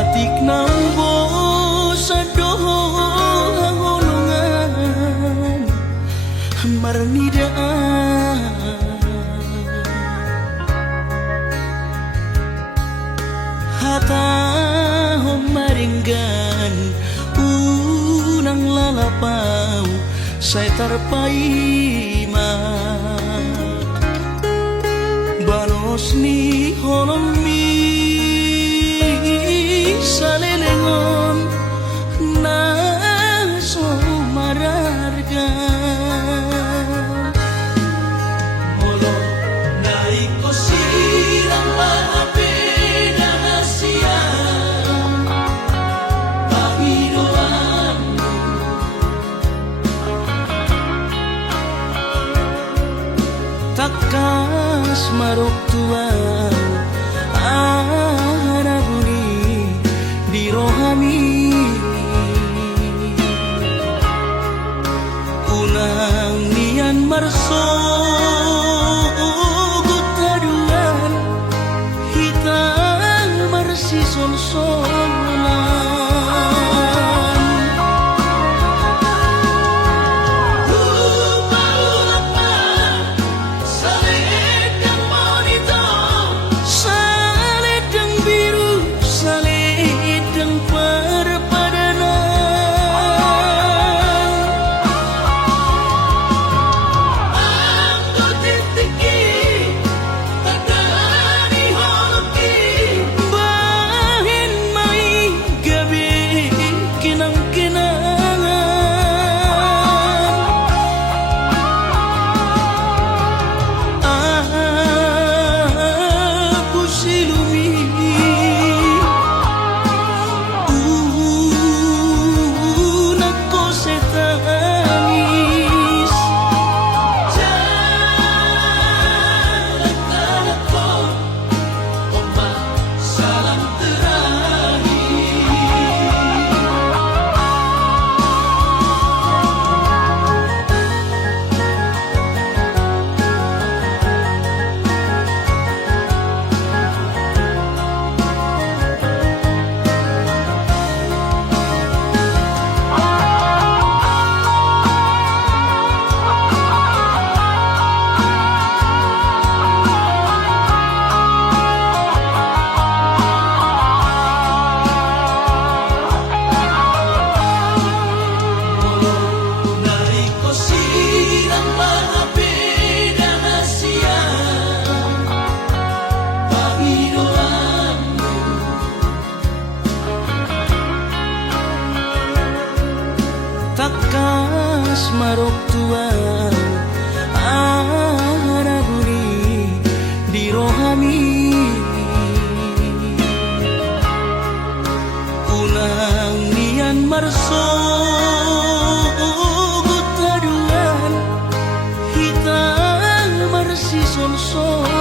Atik nambo sa dohongan marnidaan hata maringgan unang lalapaw say tarpaima banos ni honomi salelengon na sumararga molo naiko sirang maapeda na siya Panginoon takas maruktuan arabuni di rohami unang nian marso gutaduan hitang marsi sonsonan takas maruktuan arabuni di rohami unang nian marso gutaduan hitang marsi sonsonan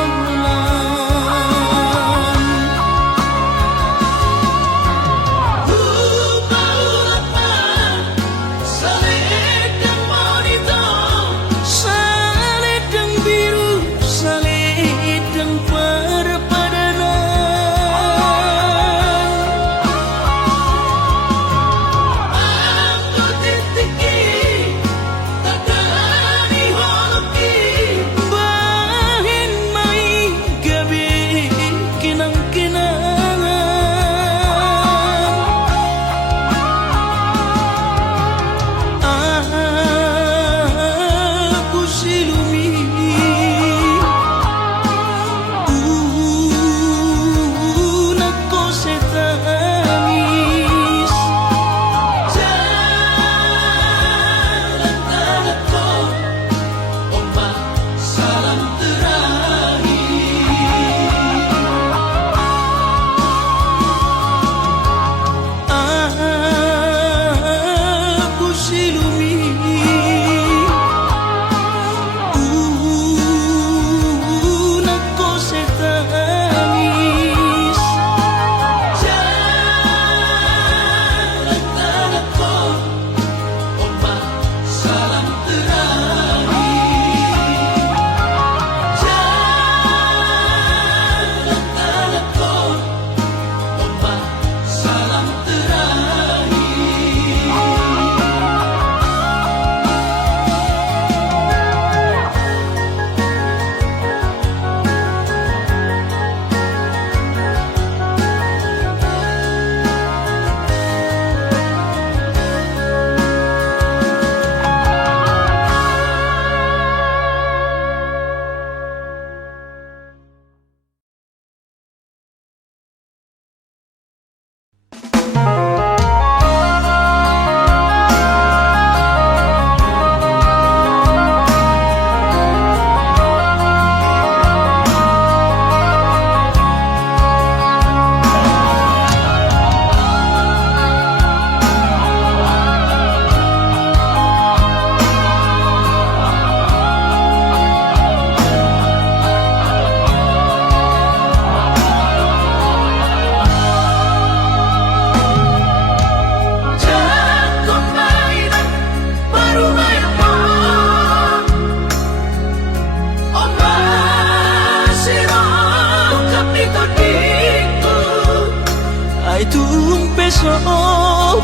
Ay tumpeso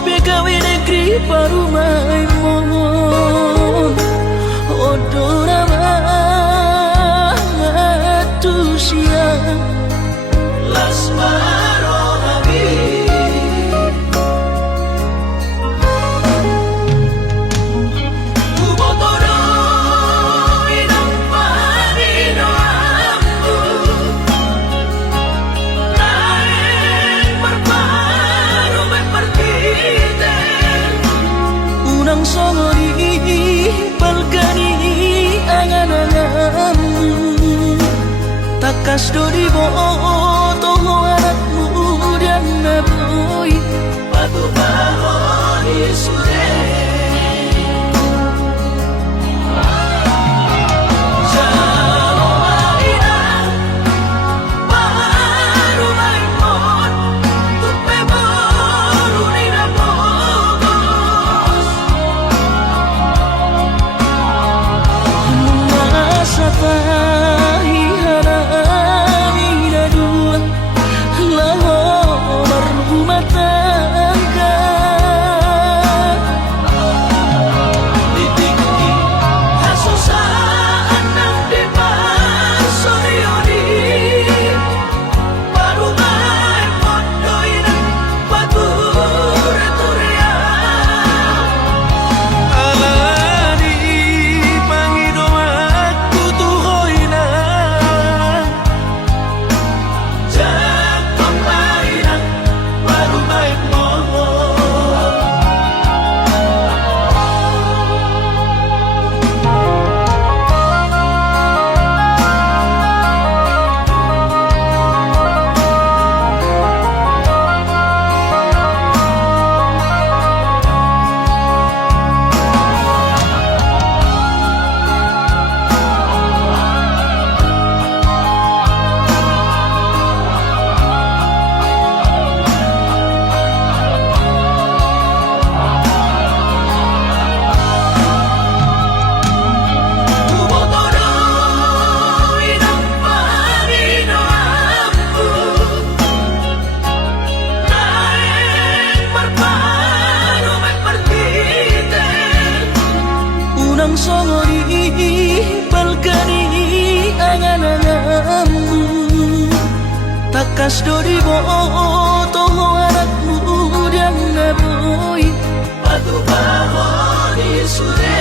pegawe negeri parumai mon odora matusia las maronabi ubotoro inang parino ambu unang songori balgani angan-anganmu takas dori boto anakmu dan naboy patu bahori sure songori balgani angan-anganmu takas dori boto anakmu dan naboy patu bahori sure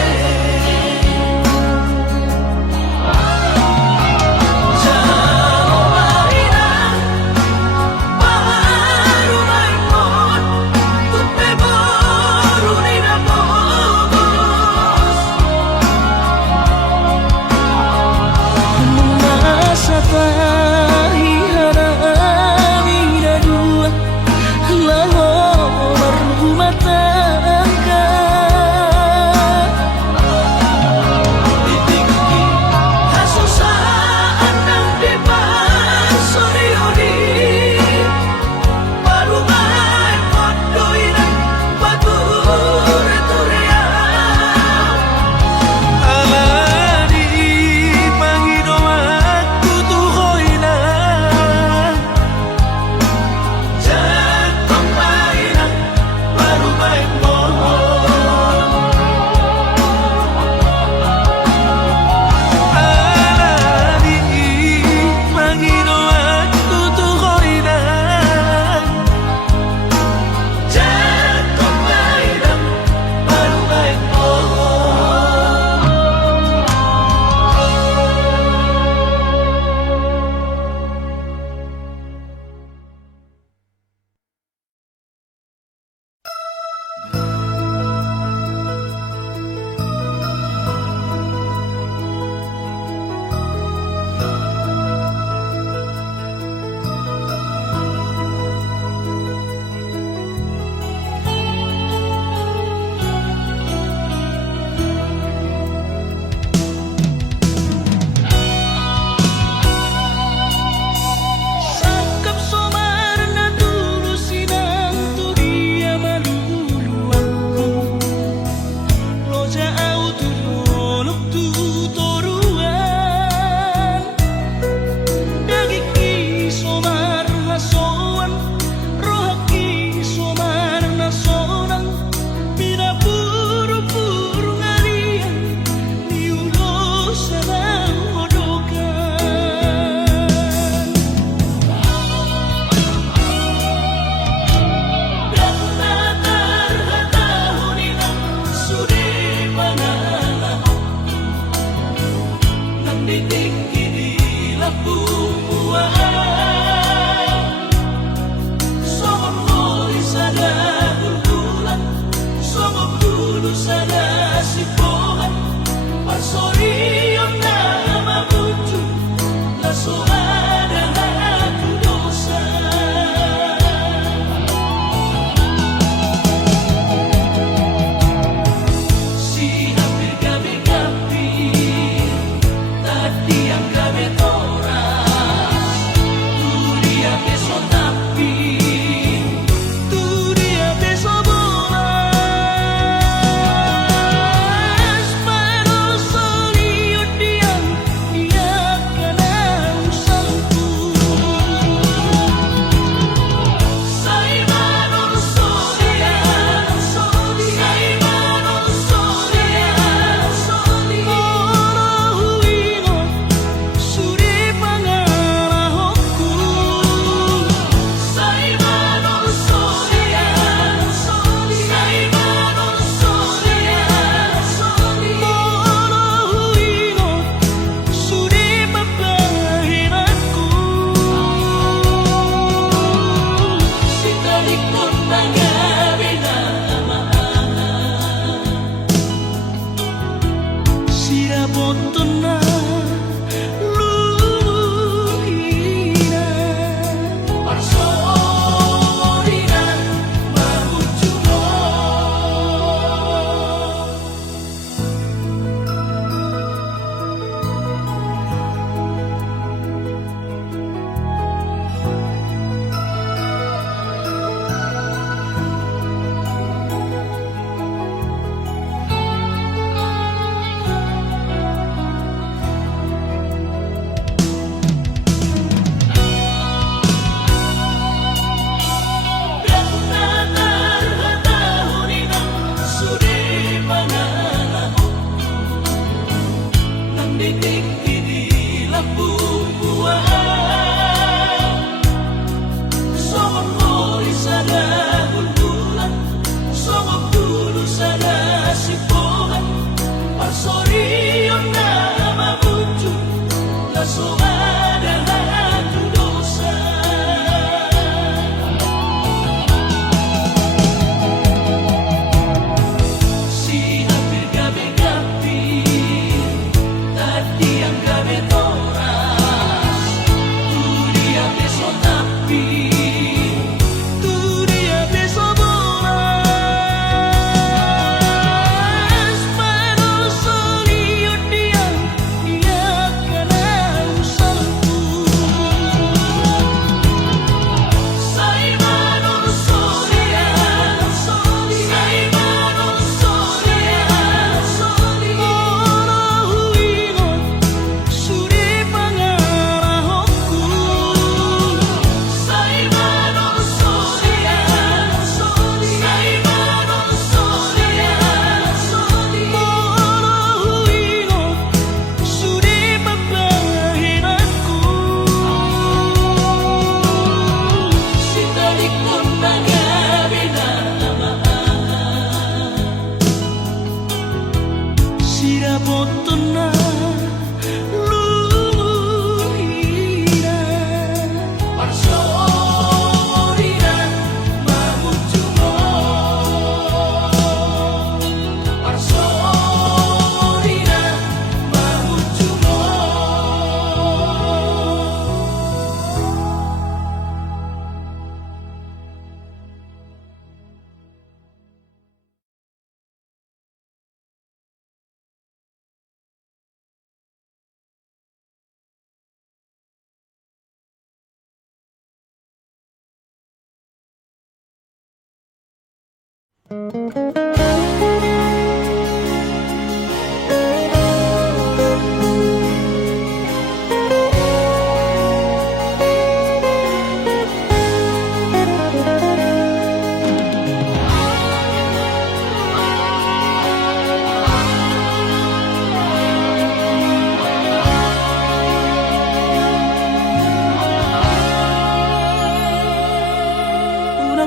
Urang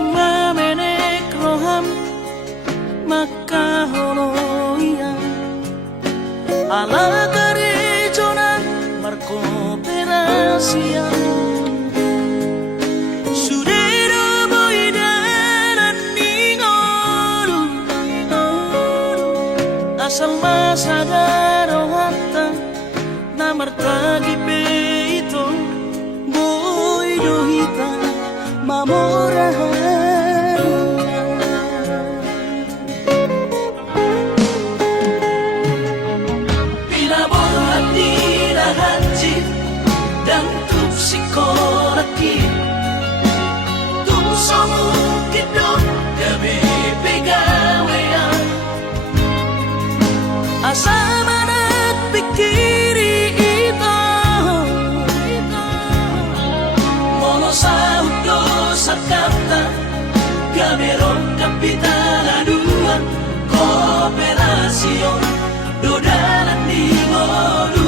mamenek roham makaholoian ala garejona markooperasian sudero boidaran ningolu asal masadaro hatta namartagi peito boidohita mamorahan dan tup psikolagi tup somu kidok gabe pegawean asa manat pikiri ito mono sa udo sa kapta gameron kapitala dua kooperasyon dodalan di moduta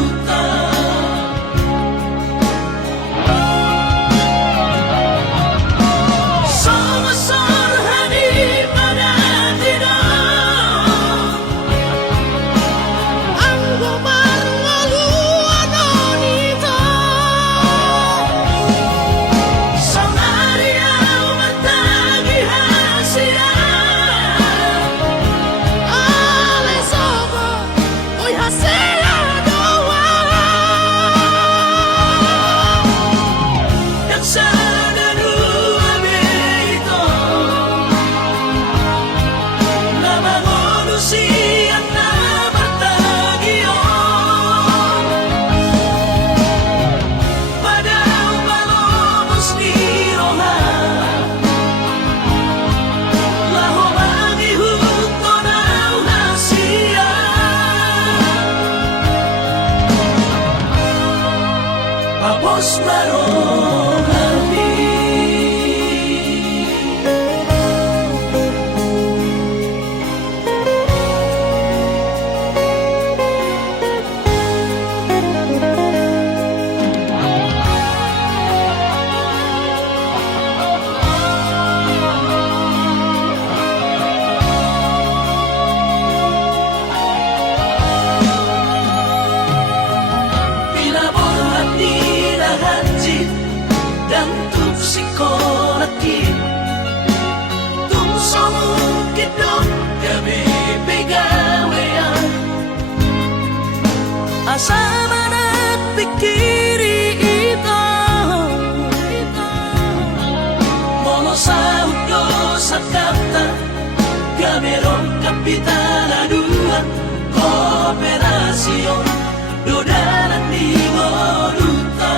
Tapos marohami dan tup psikolagi tung somu kidok gabe pegawean asa manat pikiri ito mono sa udo sa kapta gameron kapitala dua kooperasyon dodalan di moduta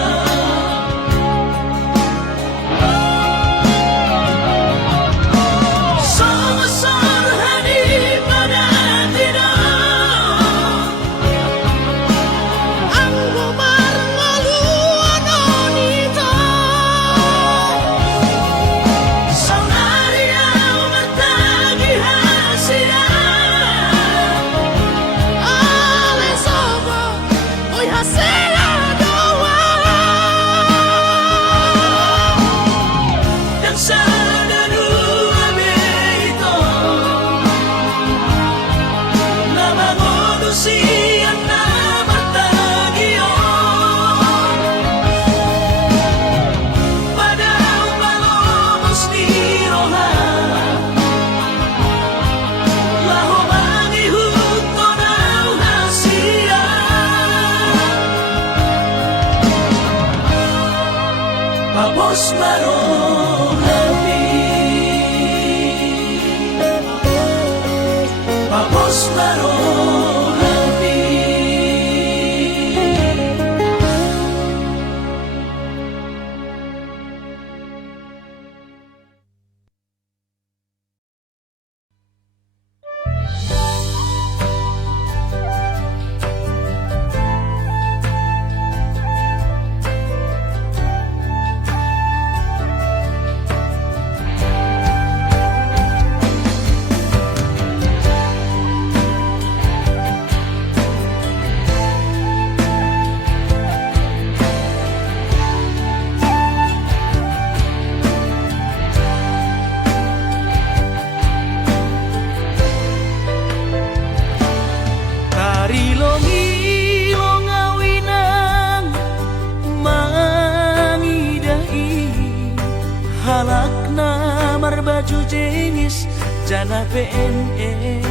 makna marbaju jenis jana PNS.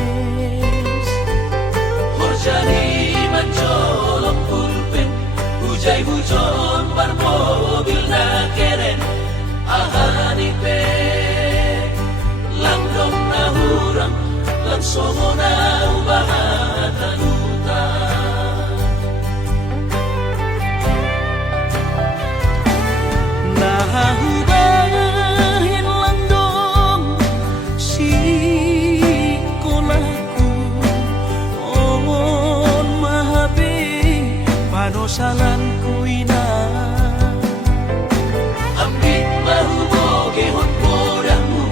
Horjani mencolok pulpen, hujai hujon bar mobil na keren, ahani pe langdong na hurang, langsongo na ubahatan utang. Nahubahin langdong si kolaku, omon mahabi panosalan ku ina. Ambit mahuboge hon podamu,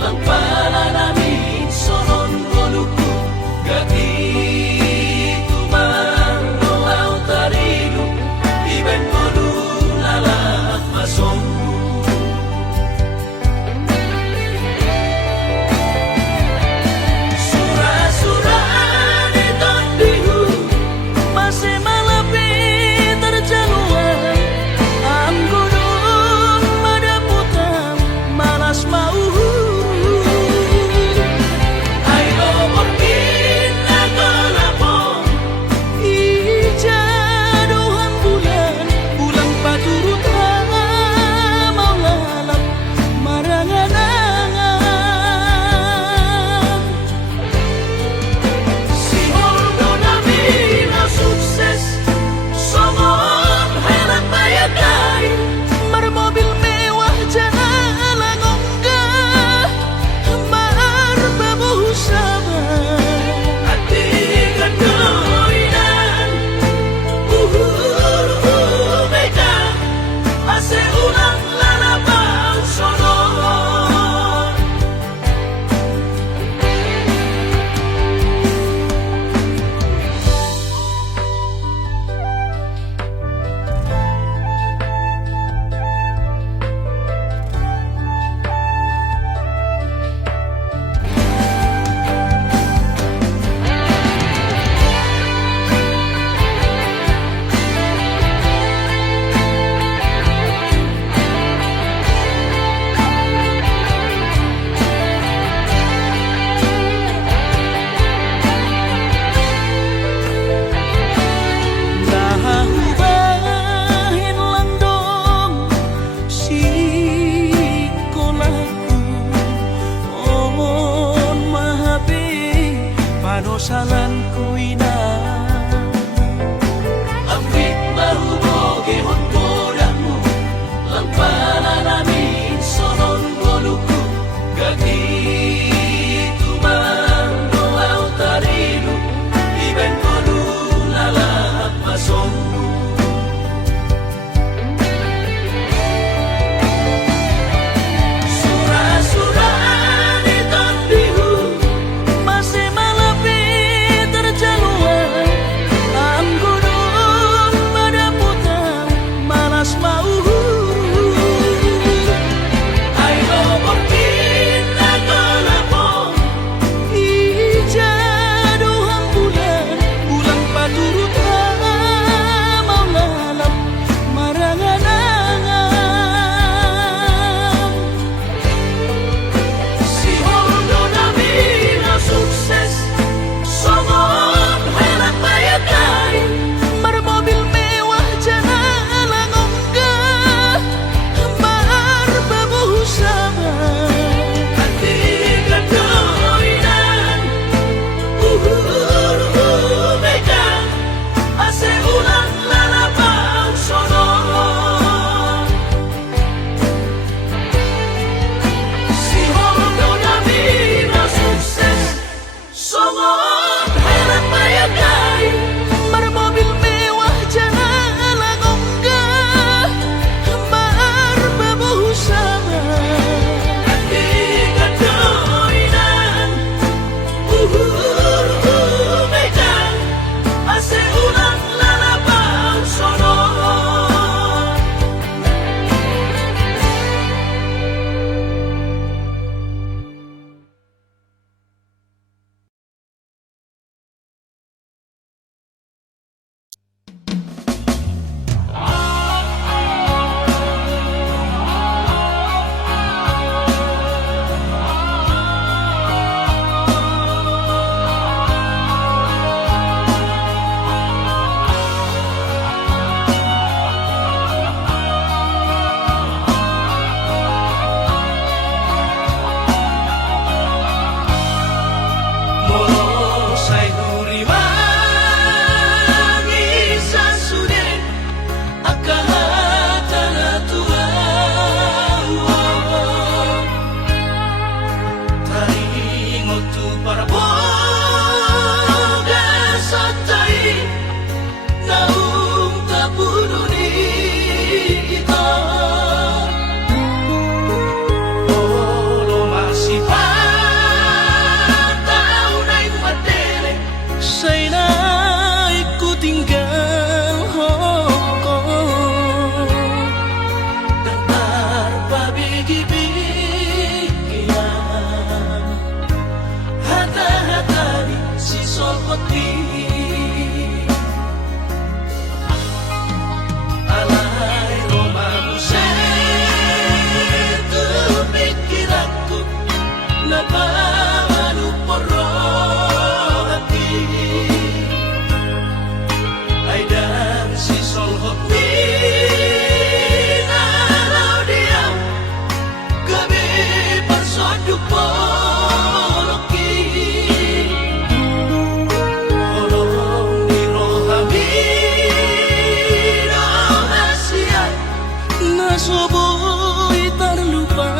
lang pala namin sonon goluku, gati tumang doaw tarilu, iben golu lalak masongku. Surah-surah di tondihu, masih malapi terjaluan, am gudung madaputam malas mau. Ayo morkin nakalapong, ijaduhan bulan, bulan paturut mau lalap marangan-angan. Si Hordo namin na sukses, somong helat bayagay, marmobil mewah jalan onggah, marbabuh sabar. Hati kandoinan, mega, ase ulang lalabang sonon. Nahubahin langdong si kolaku, omon mahabi panosalan ku ina. Ambit mahuboge hon podamu, lang pala namin sonon goluku, gati tumang doaw tarilu, iben golu lalap masongku. Surah-surah di tondihu, masih malapi terjaluan, hoti alai romamu tu pikiranku napanu poro hati ai dan si sol hoti nalau dia gabe persadu poloki holong di rohami rahasia nasoboy terlupa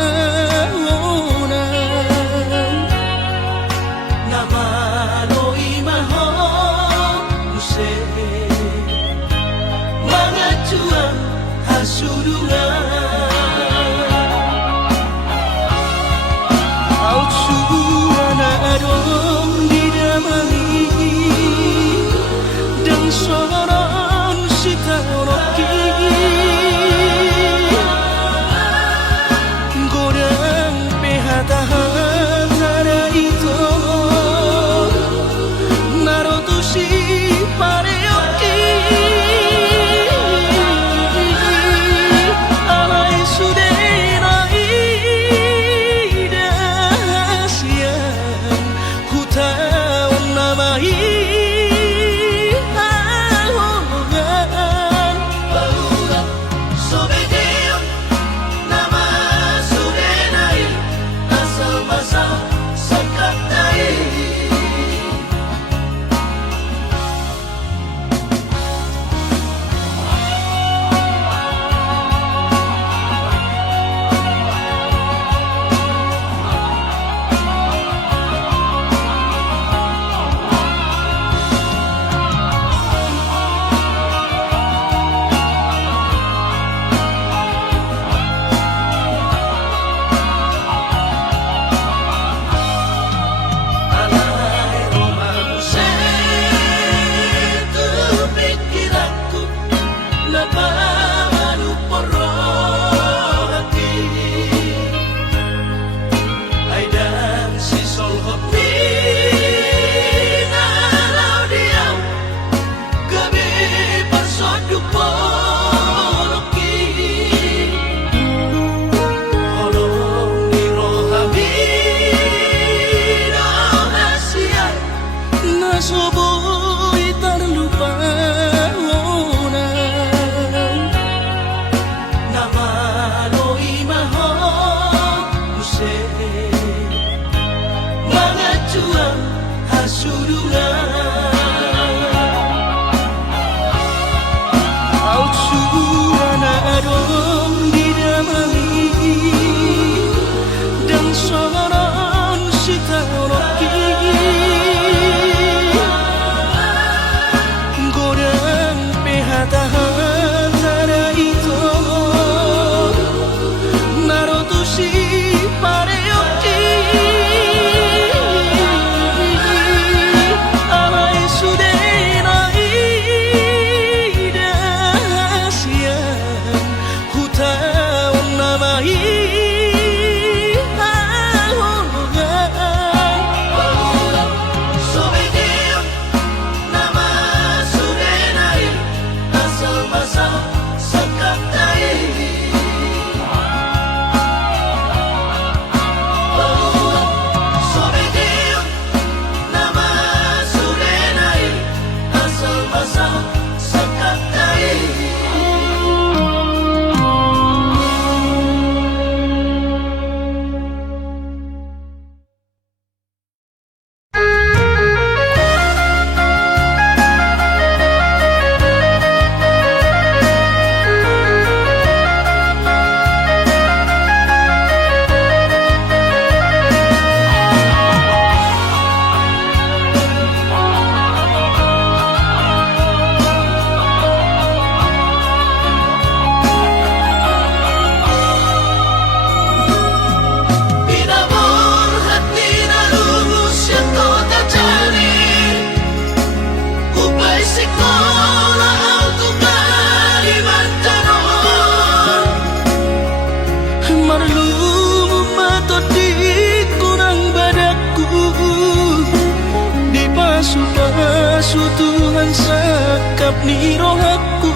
tetap ni rohaku.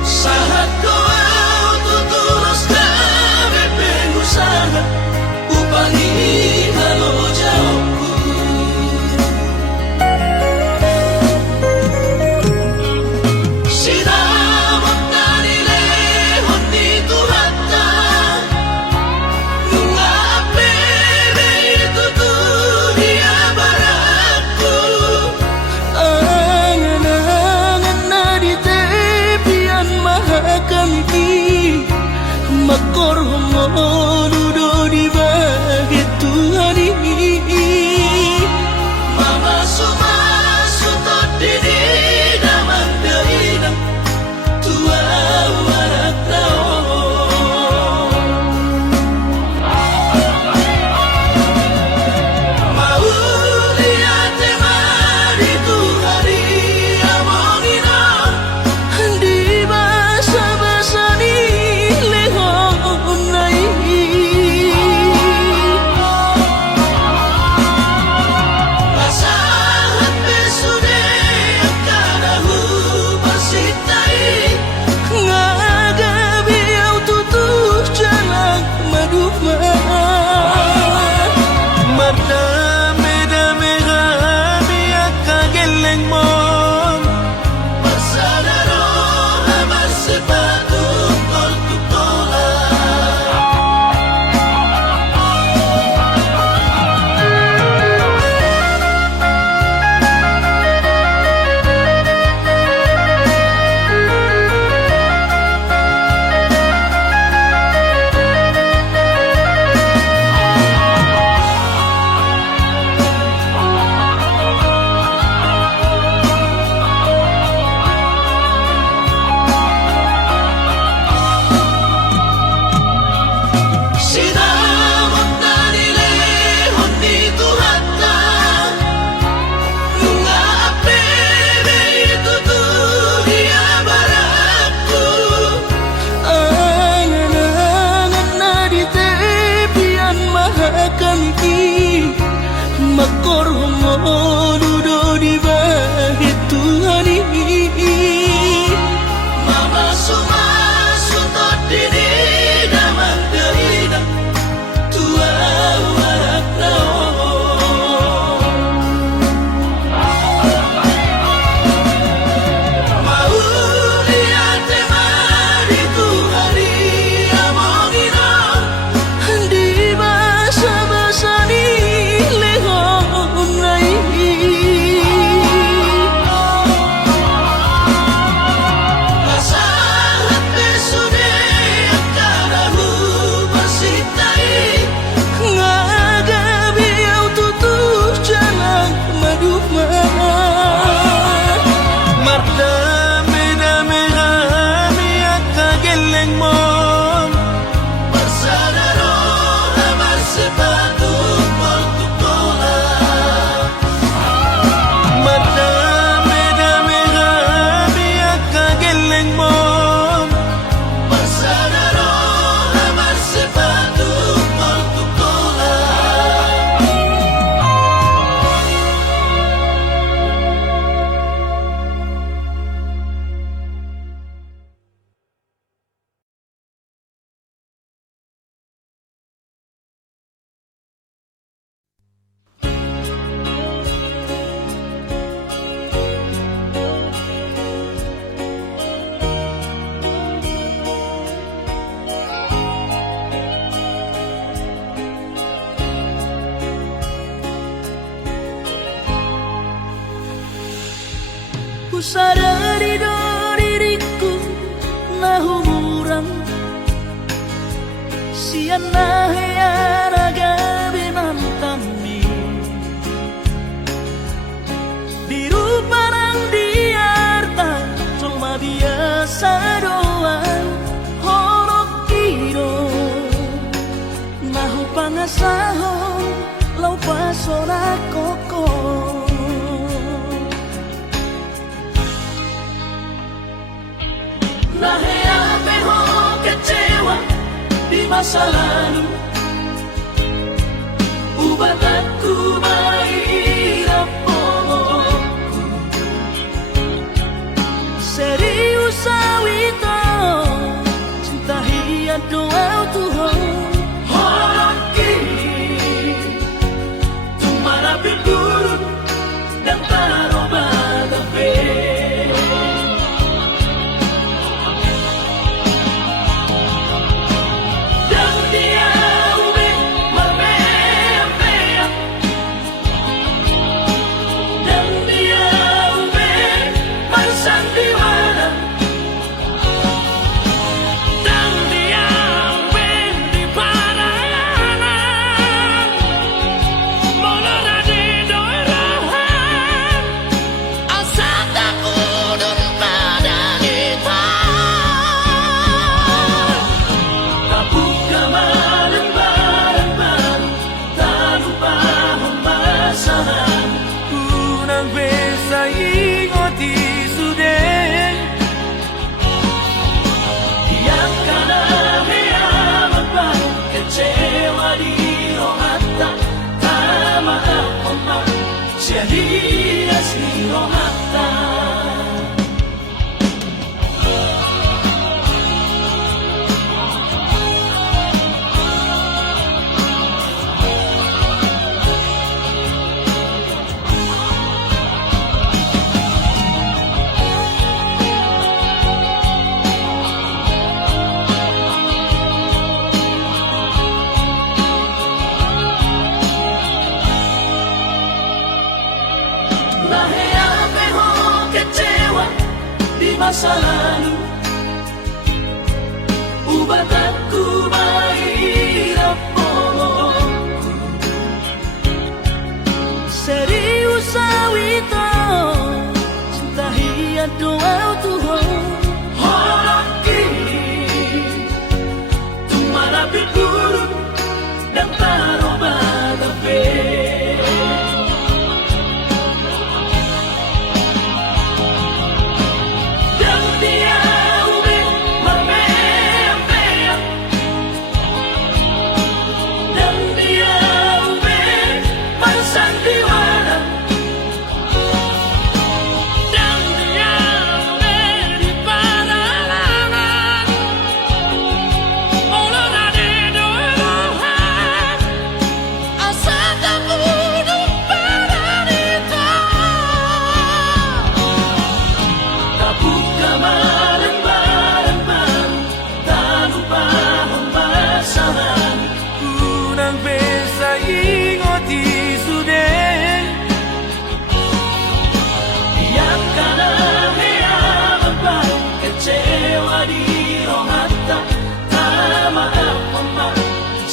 Saat kau tutulus kami pengusaha upangi halo jauhku. Sinamot na nilehon ni Tuhata nung apere itu dunia baratku. Angan-angan na di tepian mahakami makor homoludo di bahit Tuhan ini. Mama sumasutod dini naman dahinang tua warak taon. Mauli ate maritu hari amongina di basa-basa ni lehon nai. Basahan besude kanahu basitai ngagabi au tutuh jalan maduma. Madame-dame kami akageleng mon Pasanaro amas sepatu tol tutola. Sinamot na nilehon ni Tuhata nung apere itu dunia baratku. Angan-angan na di tepian mahakami makor homoludo di bahit Tuhan ini. Mama sumasutod dini naman dahinang tua warak taon. Mauli ate maritu hari amongina di basa-basa ni lehon nai. Basahan besude kanahu basitai ngagabi au tutuh jalan maduma. Madame-dame kami akageleng mon Pasanaro amas sepatu tol tutola. Madame-dame kami akageleng mon Pasanaro amas sepatu tol tutola. Ku sadari do diriku na humuran sian na heyara gabi mantami di ruparang diarta cuma biasa doang horok kiro nahu pangasahon lau pasora koko. Nahea peho kecewa di masa lalu, ubat aku mahirap pomoku jadi asli rohata. Masa lalu ubah aku mahirap poloku serius awito cinta hiat doa Tuhan horok kini tumara biburu dan taroba tape.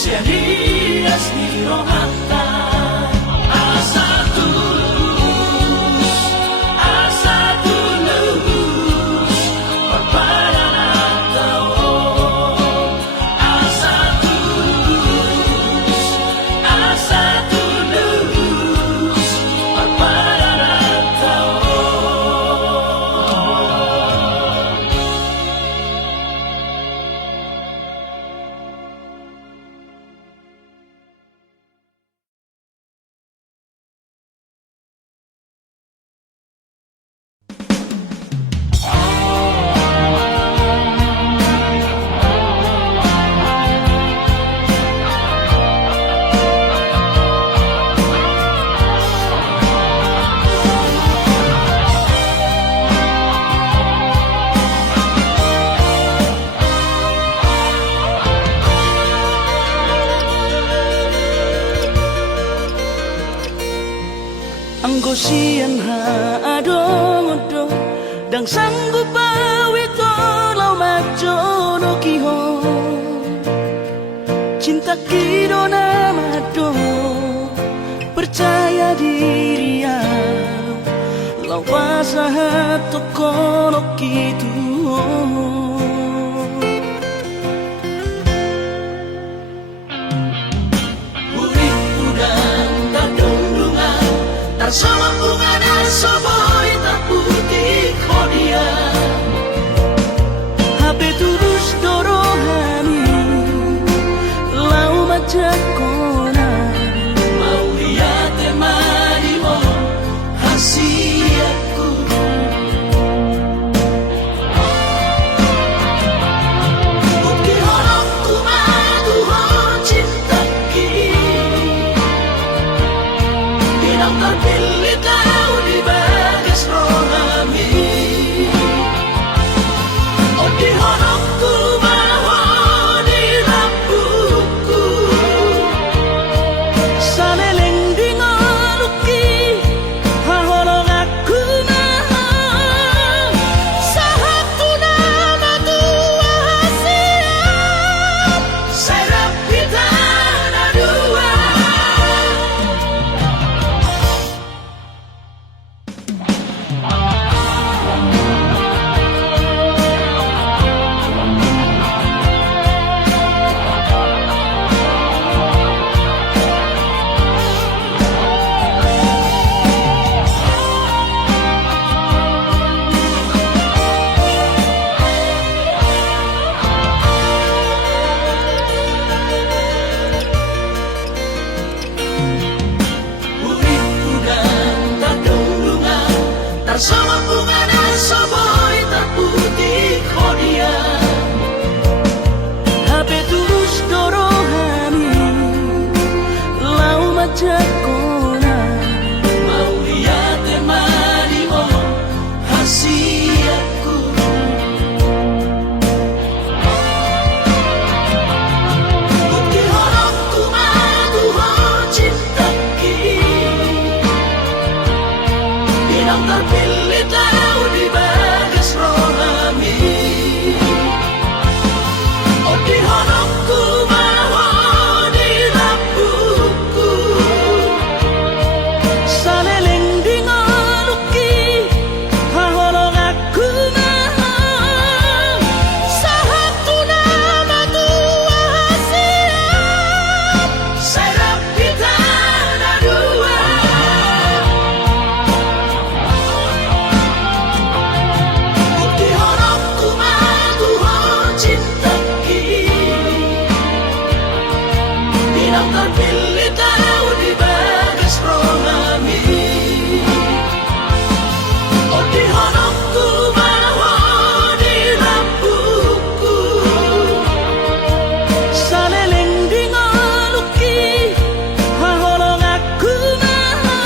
Jadi asli rohata. Asa tulus perpadanan kau. Asa tulus perpadanan kau. Anggo siang adong-odong dang sanggup awito lau majono kihon cinta kidona mado percaya diri ya lau wasahat tokono kitu. Sama bunga dan soboi tak putih kodia Habe tulus dorohani lau macam kona mau lihat temani mo hasiatku Bukti horongku madu hor cinta kini Tidak terpilih kau di bagas rohani Oh di honokku bahwa di rambutku pagkakona mauliat e mani o hasiatku Bukti horokku maduho cintaki Bilang terpilih tahu di bagas rohami Oh di horokku maho di lampuku Saleling di ngoluki hahorong aku maho Sahatu nama tua hasiat Serap kita na dua Bukti horokku maduho cintaki Bilang terpilih tahu di bagas rohami Oh di horokku maho di lampuku Saleling di ngoluki hahorong aku maho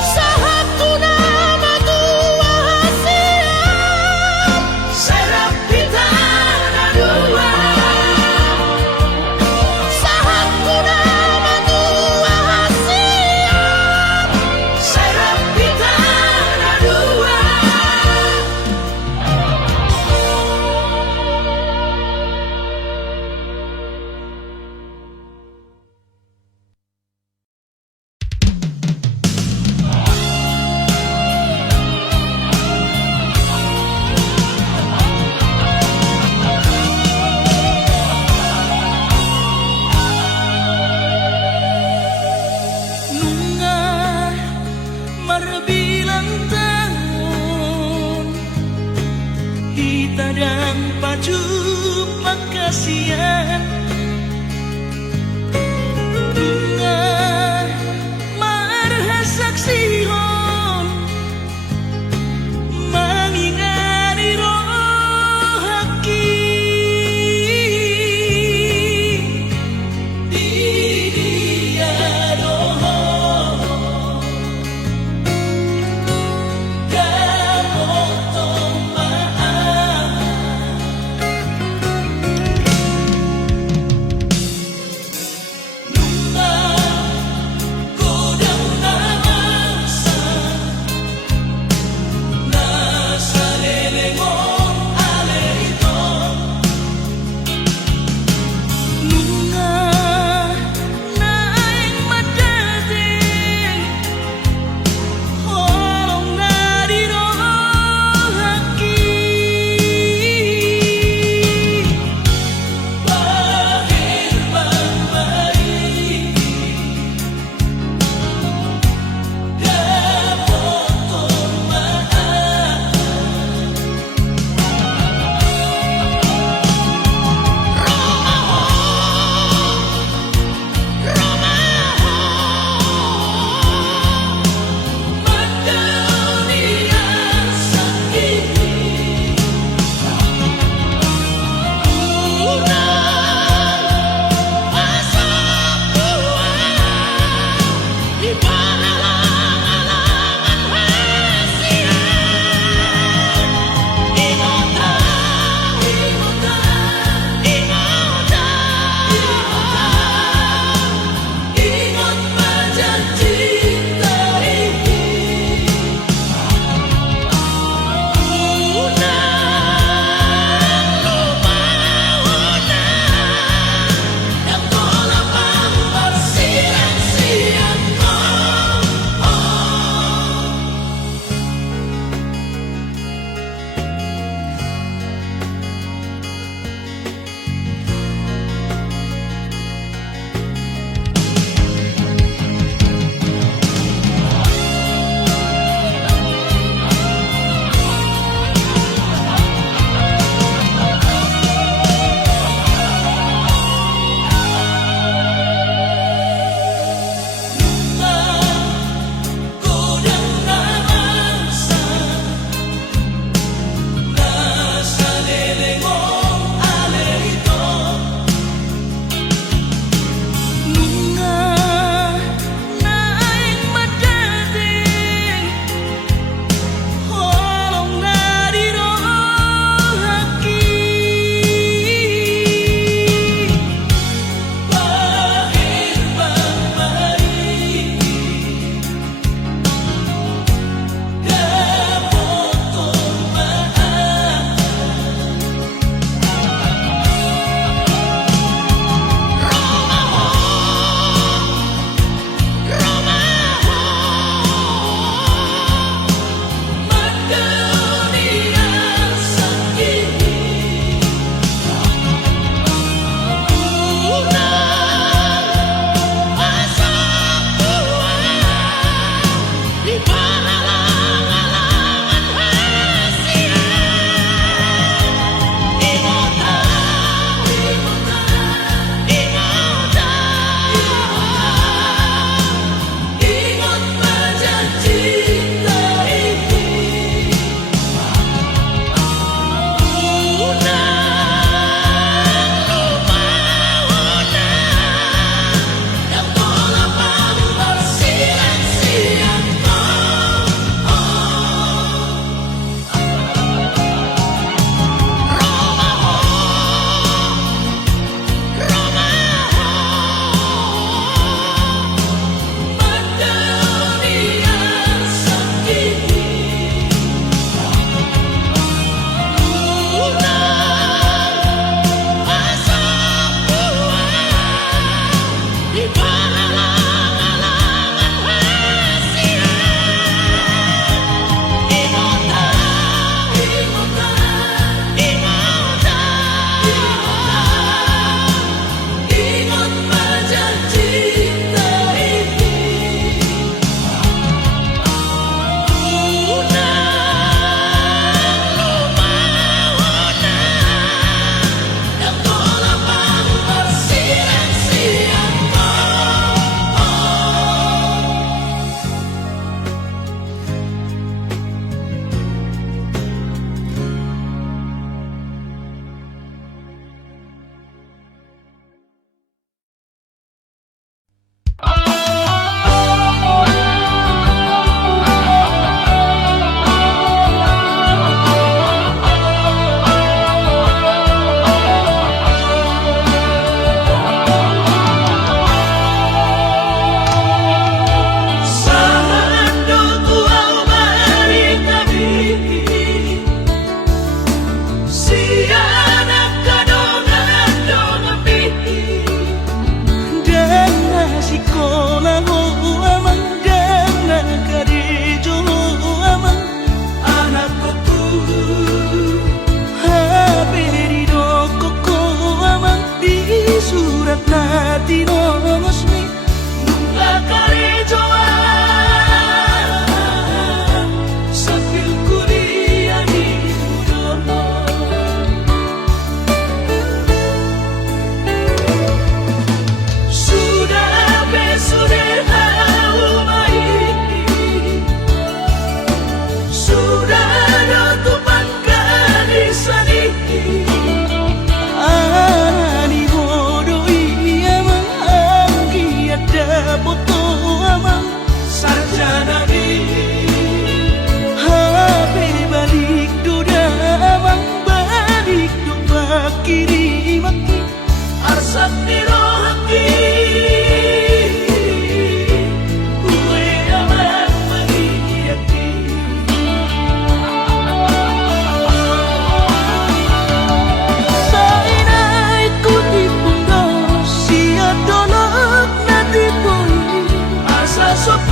Sahatu nama tua hasiat Serap kita na dua Sahatu nama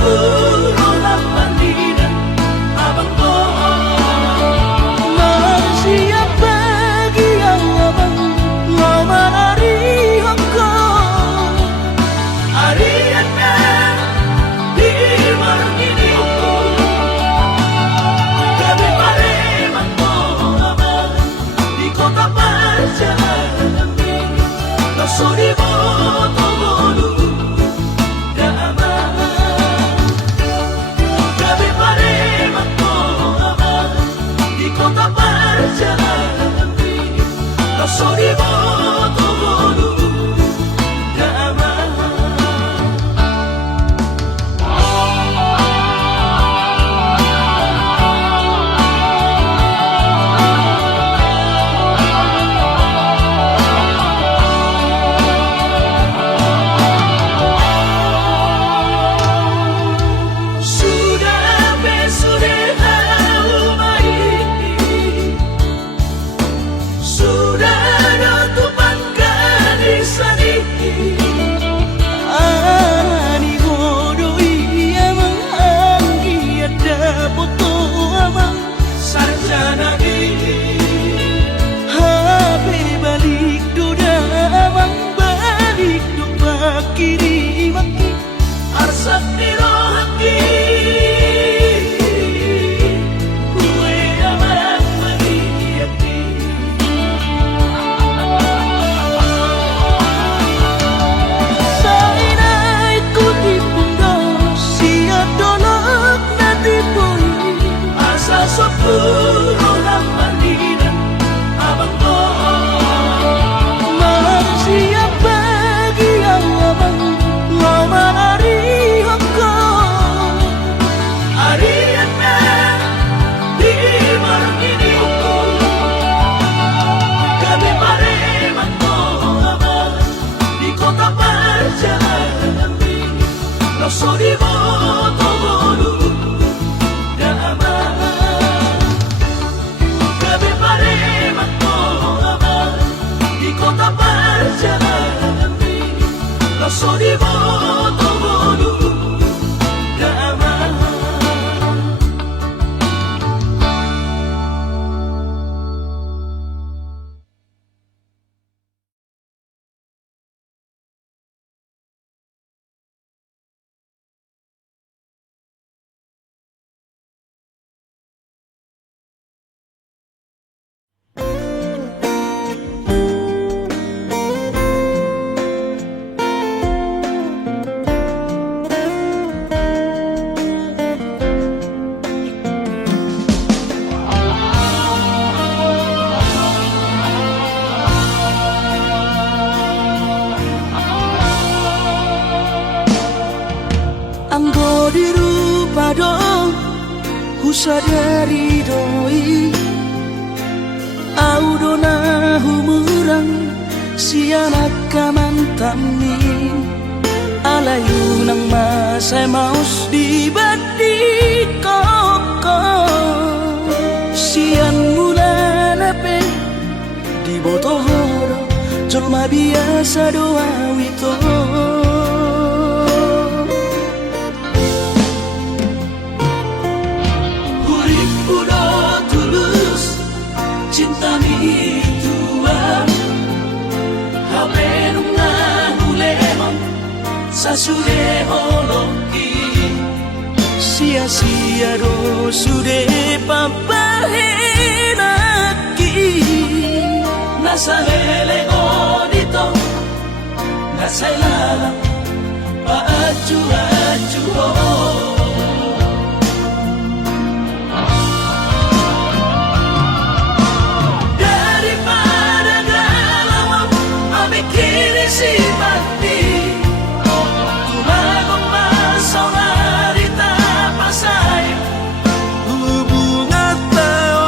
sepuluh mandiran abang Siap bagi yang abang ngomong hari hongkong Ariana di margini hongkong Gabi pareman mo abang di kota perjalanan Lasuri mo tololu Dama Gabi pareman mo abang di kota perjalanan Lasuri mo tololu Dama Lasuri mo tololu Dama Gabi pareman mo abang di kota perjalanan Lasuri mo tololu Dama Anggo dirupa dong Husadari doi Audona humurang Sianak kamantami Alayu nang masay maus di badi koko Sian mula nape Di botohoro Jolma biasa doa wito Cinta mi tua Hapenung na hulemang Sa sure holoki Sia-sia do sude papahenaki Nasa helego dito Nasa ilalang Paaju-aju si mati Tumagong masaw na rita pasay Hubungan tao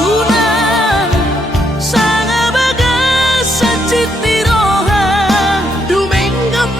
Ulan Sanga baga sa chitiroha Dumenggang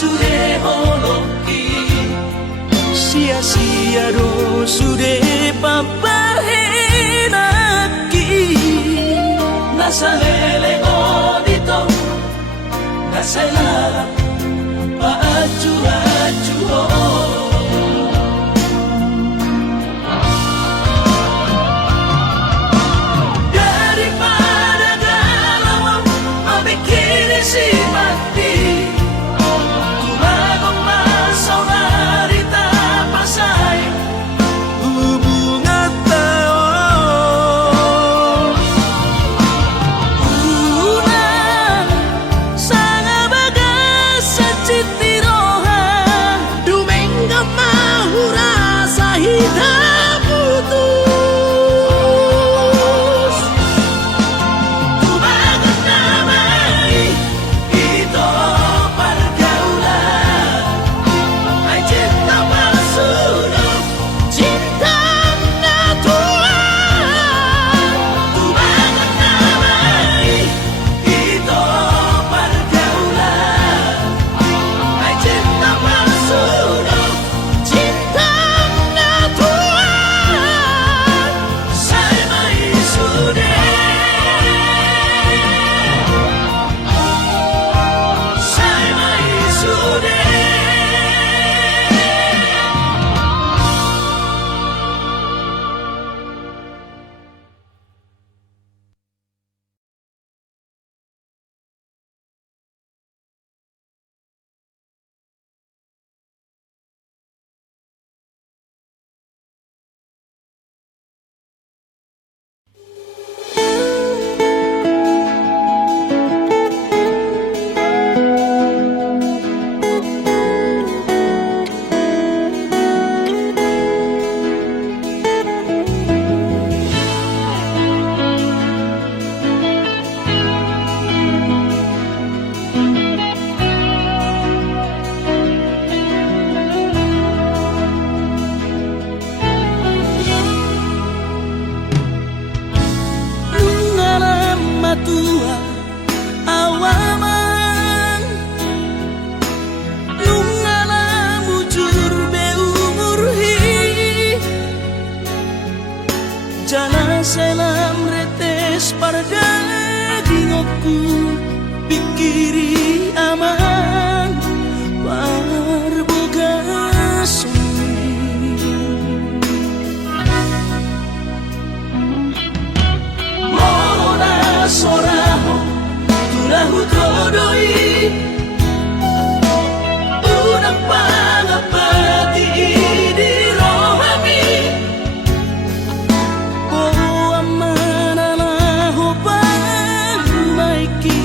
sudah holoki sia-sia do sudah papahenaki nasa lele dito nasa lalap paaju-aju daripada galau memikir si mati tulagong masau narita pasay hubungan tao unang sanga bagas sa citiroha Domingo mahura sa hidup putus Tumagot na may ito pergaulan Ay cinta palsunog, cintang natural Tumagot na may ito pergaulan Ay cinta palsunog, cintang natural Saya may Saya may ngalam matua awaman ngalam ujur be umurhi jana selam retes parda dingokku pikiri aman parboga sumi Mona soraho tulahu todoi Unang pangapati di rohami Oh amanalaho pamaiki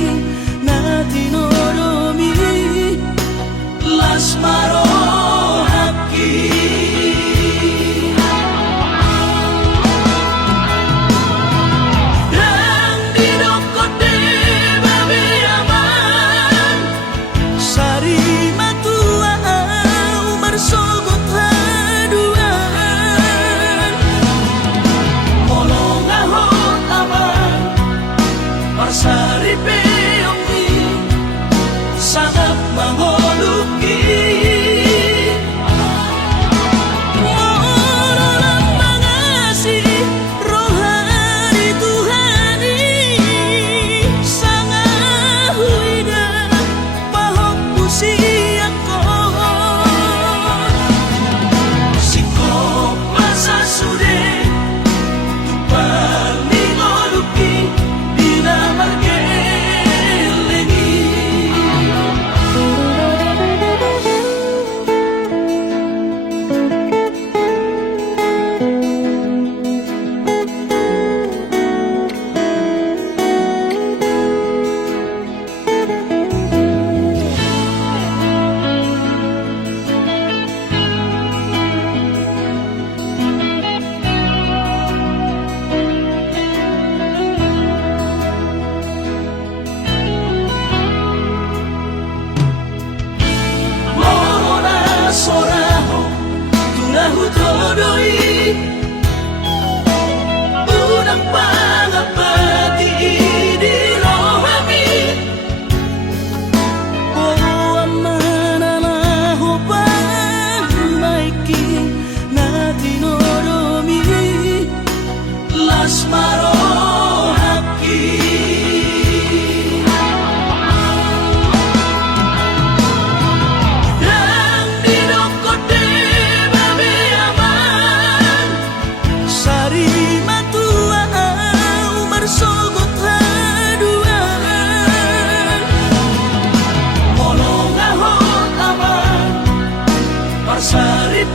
na tinoromi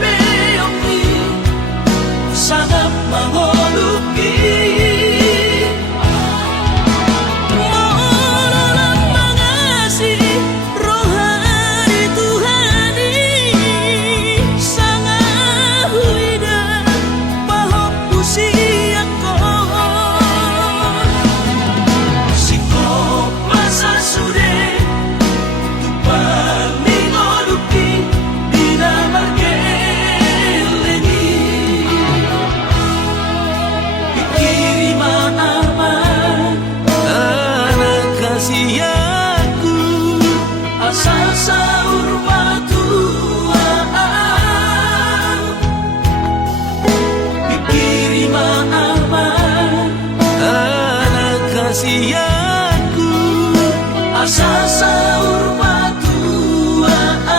beoki sangat mengoluki Mohon mengasihi rohani Tuhani sangat huida bahop usia sikop masa sude tupang mingoluki bina margeleni ikirima aman anak kasih aku asal sahur matuaan ikirima aman anak kasih aku asal sahur matuaan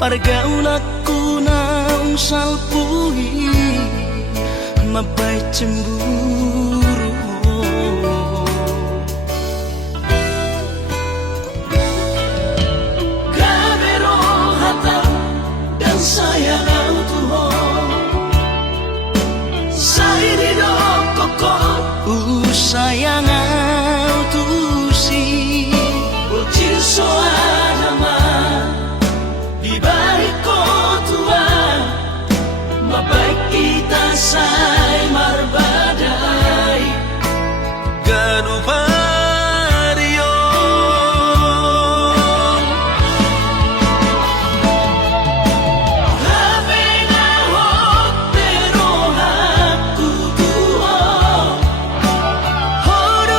Pergaulanku naung salpui mabai cemburu Gabero hata dan sayang Tuhan Sairi do kokot sayang tusi Ucil soanama di balik kotuan mabaik kita say marbadai ganupario Habena hot pero haku tuho Horo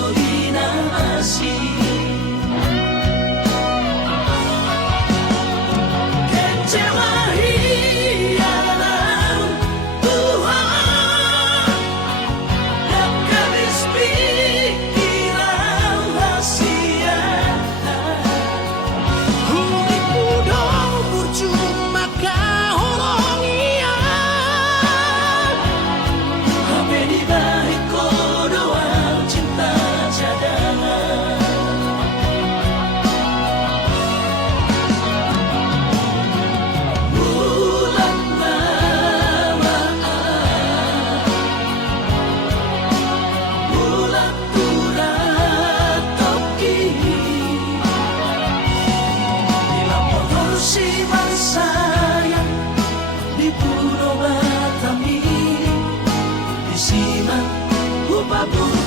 Sidori na asin Kecewa hialan Tuhan yang habis pikiran rahasia Hulik muda percuma kahorong iya Hape di balik kodoan cinta cadangan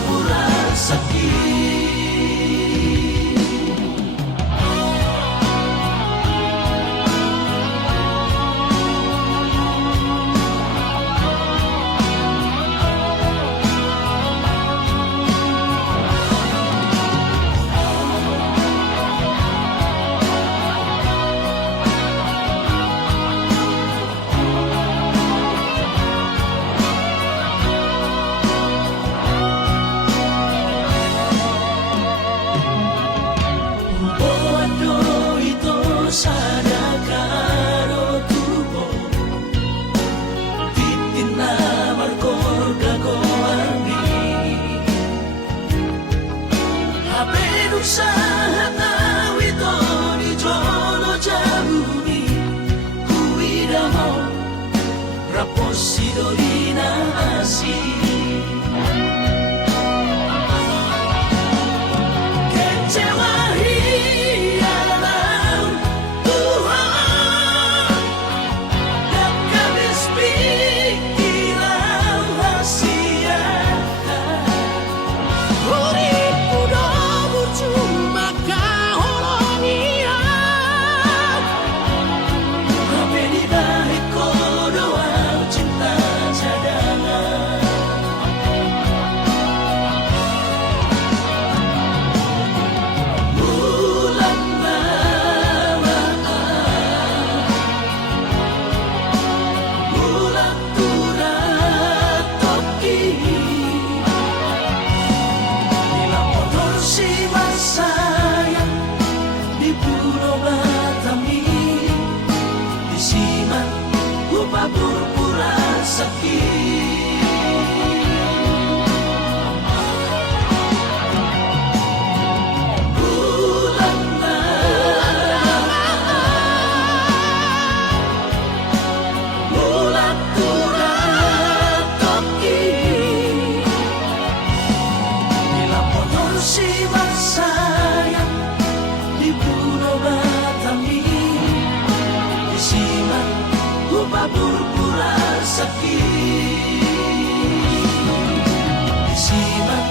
Pura sakit sadakaro tubo titina markor gagoani hape usaha tawito ni jono jabuni kuida mo rapos sidori na asin Pura sakit Bulan Bulan turat toki Bila potong si sayang di Pulau Batami di Siman pura sakit Di Siman